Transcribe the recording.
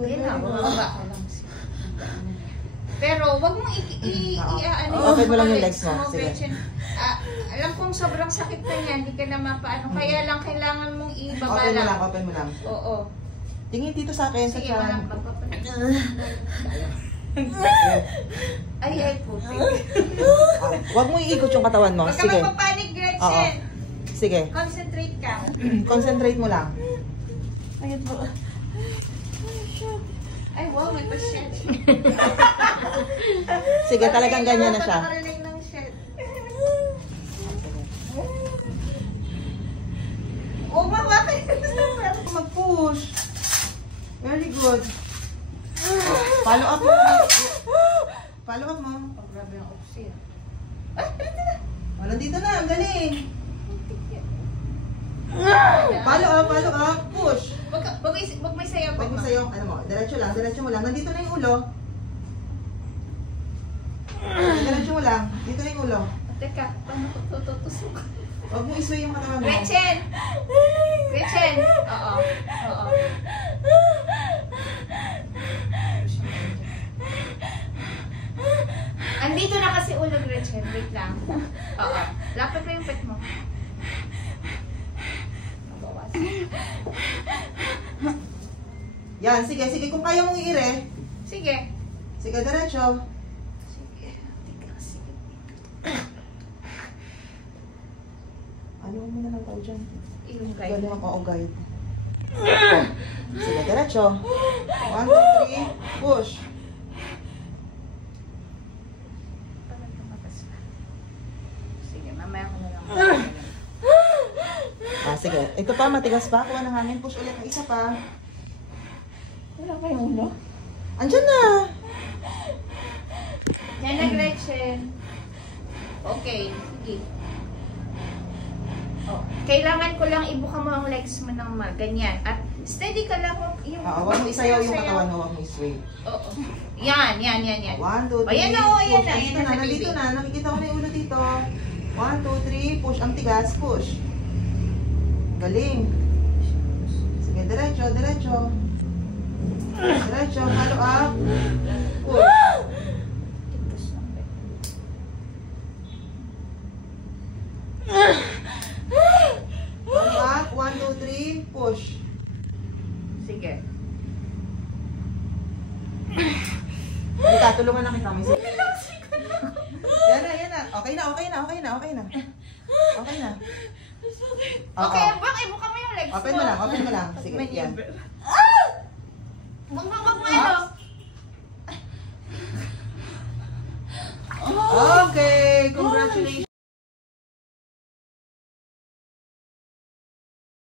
Ayun na, bumaba ka lang. Pero wag mong open mo lang yung legs mo. Sige. Alam kong sobrang sakit na yan, hindi ka na mapaano. Kaya lang kailangan mong ibaba Open mo lang. lang, open mo lang. Oo. Tingin dito sa akin, sa Sige, tiyan. walang papapalit. Ay, puti. Huwag mo iikot yung katawan mo. Huwag ka Sige. magpapanik, Oo. Gretchen. Sige. Concentrate ka. Concentrate mo lang. Ayun po. Ay, wow, may pa-shed. Sige, talagang ganyan na siya. Nakarinig ng shed. Oh, mama kayo. Mag-push. Very good. Follow up mo. Follow up mo. Oh, grabe ang oxy. Oh, nandito na. Ang galing. Follow up. Push. Wag may sayaw. Pag mo sa'yo, ano mo, diretso mo lang. Nandito na yung ulo. Diretso mo lang. Dito na yung ulo. Teka, paano ko tutusok? Huwag mo isway yung katawan mo. Gretchen! Gretchen! Oo. Andito na kasi ulo, Gretchen. Wait lang. Oo. Lapit ko yung pet mo. Mabawas. Yan, sige. Kung kaya mong iire. Sige. Sige, diretso. Sige. Sige. Ano mo na lang tao dyan? Yung guide. Gano'n ako, guide. Sige, diretso. 1, 2, 3, push. Sige, mamaya ko na lang. Sige. Ito pa, matigas pa. Kuha ng hangin. Push ulit. Isa pa. Wala kayong ulo? Andyan na. Yan na, Gretchen. Okay, sige. Oh, kailangan ko lang ibuka mo ang legs mo ng ganyan. At steady ka lang. Yung, Huwag mo isayaw yung katawan mo. Huwag mo isway. Oo. Yan. 1, 2, 3, Ayan na, push. ayan na. Nandito na, nandito na. Nakikita ko na yung ulo dito. 1, 2, 3, push. Ang tigas, push. Galing. Sige, diretso. Diretso, follow up. Push. Follow up, 1, 2, 3, push. Sige. Halika, tulungan na kita. Yan na. Okay na. Okay, bak, ibuka mo yung legs Open mo lang. Sige, yan. Wag mo ano. Okay, congratulations.